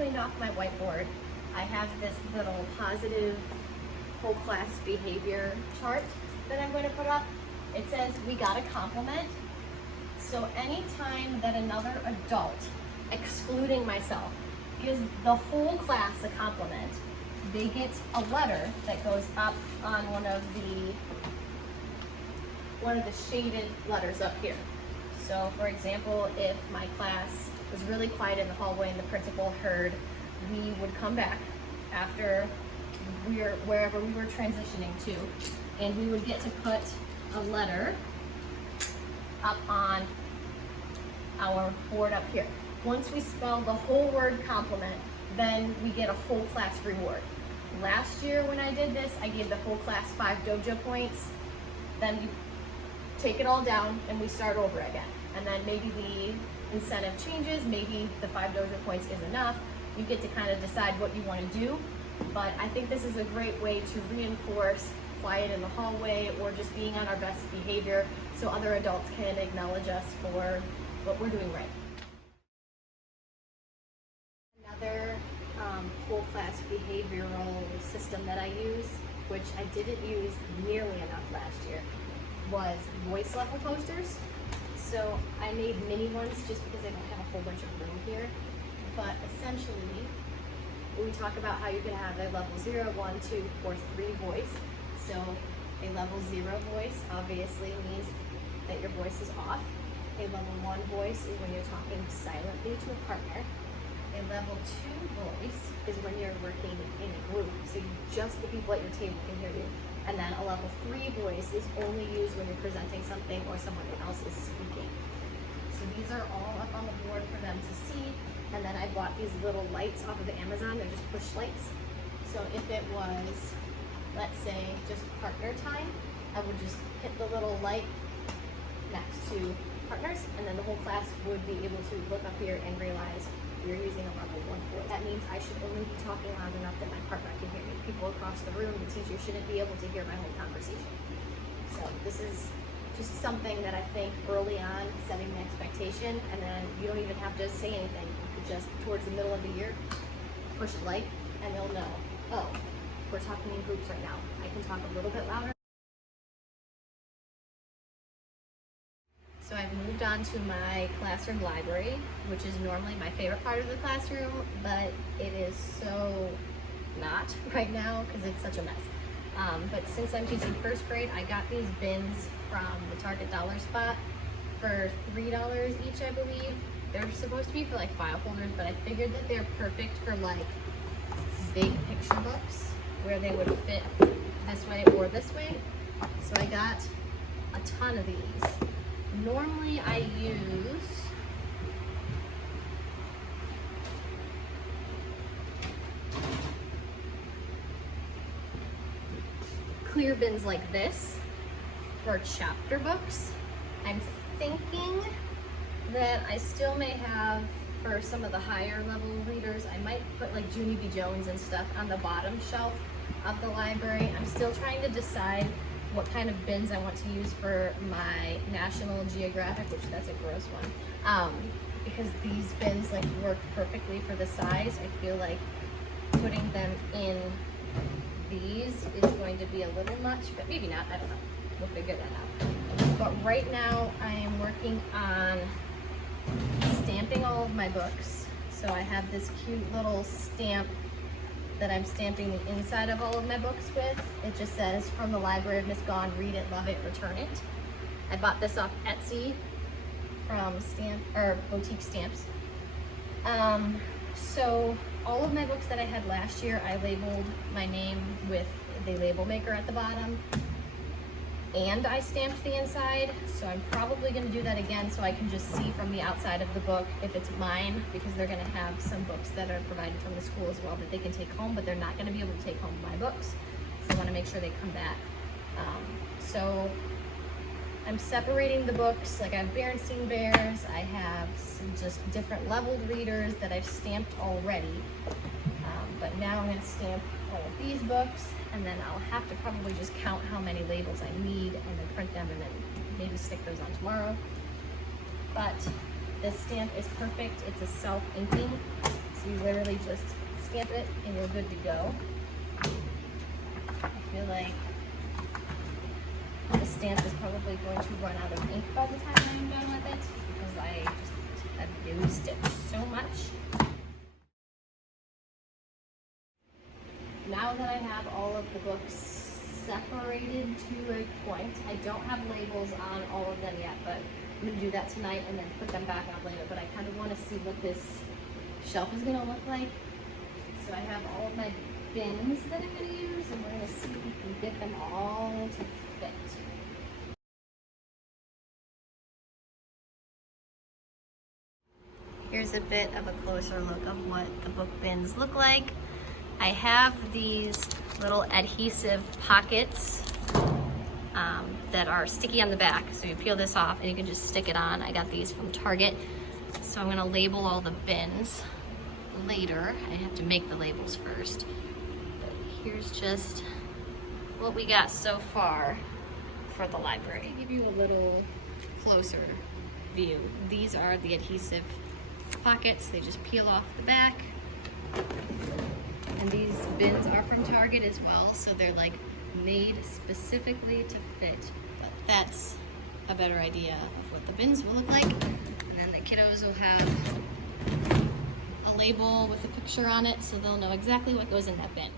cleaned off my whiteboard, I have this little positive whole class behavior chart that I'm going to put up. It says we got a compliment. So anytime that another adult, excluding myself, gives the whole class a compliment, they get a letter that goes up on one of the shaded letters up here. So for example, if my class was really quiet in the hallway and the principal heard, we would come back after wherever we were transitioning to, and we would get to put a letter up on our board up here. Once we spell the whole word compliment, then we get a whole class reward. Last year when I did this, I gave the whole class 5 dojo points. Then we take it all down and we start over again. And then maybe the incentive changes, maybe the 5 dojo points is enough. You get to kind of decide what you want to do. But I think this is a great way to reinforce quiet in the hallway or just being on our best behavior so other adults can acknowledge us for what we're doing right. Another whole class behavioral system that I use, which I didn't use nearly enough last year, was voice level posters. So I made mini ones just because I don't have a whole bunch of room here. But essentially, we talk about how you can have a level 0, 1, 2, or 3 voice. So a level 0 voice obviously means that your voice is off. A level 1 voice is when you're talking silently to a partner. A level 2 voice is when you're working in a group, so just the people at your table can hear you. And then a level 3 voice is only used when you're presenting something or someone else is speaking. So these are all up on the board for them to see. And then I bought these little lights off of Amazon. They're just push lights. So if it was, let's say, just partner time, I would just hit the little light next to partners, and then the whole class would be able to look up here and realize we're using a level 1 voice. That means I should only be talking loud enough that my partner can hear me. People across the room, the teacher shouldn't be able to hear my whole conversation. So this is just something that I think early on, setting the expectation, and then you don't even have to say anything. You could just, towards the middle of the year, push a light, and they'll know, oh, we're talking in groups right now. I can talk a little bit louder. So I've moved on to my classroom library, which is normally my favorite part of the classroom, but it is so not right now because it's such a mess. But since I'm teaching first grade, I got these bins from the Target Dollar Spot for $3 each, I believe. They're supposed to be for like file folders, but I figured that they're perfect for like big picture books where they would fit this way or this way. So I got a ton of these. Normally I use clear bins like this for chapter books. I'm thinking that I still may have, for some of the higher level readers, I might put like Junie B. Jones and stuff on the bottom shelf of the library. I'm still trying to decide what kind of bins I want to use for my National Geographic, which that's a gross one. Because these bins like work perfectly for the size. I feel like putting them in these is going to be a little much, but maybe not, I don't know. We'll figure that out. But right now I am working on stamping all of my books. So I have this cute little stamp that I'm stamping the inside of all of my books with. It just says, from the Library of Miss Gone, read it, love it, return it. I bought this off Etsy from Boutique Stamps. So all of my books that I had last year, I labeled my name with the label maker at the bottom, and I stamped the inside. So I'm probably gonna do that again so I can just see from the outside of the book if it's mine, because they're gonna have some books that are provided from the school as well that they can take home, but they're not gonna be able to take home my books. So I wanna make sure they come back. So I'm separating the books. Like I have Berenstain Bears, I have some just different leveled readers that I've stamped already. But now I'm gonna stamp all of these books, and then I'll have to probably just count how many labels I need and then print them and then maybe stick those on tomorrow. But this stamp is perfect. It's a self-inking, so you literally just stamp it and you're good to go. I feel like the stamp is probably going to run out of ink by the time I'm done with it because I just have used it so much. Now that I have all of the books separated to a point, I don't have labels on all of them yet, but I'm going to do that tonight and then put them back on later. But I kind of want to see what this shelf is going to look like. So I have all of my bins that I'm going to use, and we're going to see if we can get them all to fit. Here's a bit of a closer look of what the book bins look like. I have these little adhesive pockets that are sticky on the back. So you peel this off and you can just stick it on. I got these from Target. So I'm gonna label all the bins later. I have to make the labels first. But here's just what we got so far for the library. I'll give you a little closer view. These are the adhesive pockets. They just peel off the back. And these bins are from Target as well, so they're like made specifically to fit. But that's a better idea of what the bins will look like. And then the kiddos will have a label with a picture on it, so they'll know exactly what goes in that bin.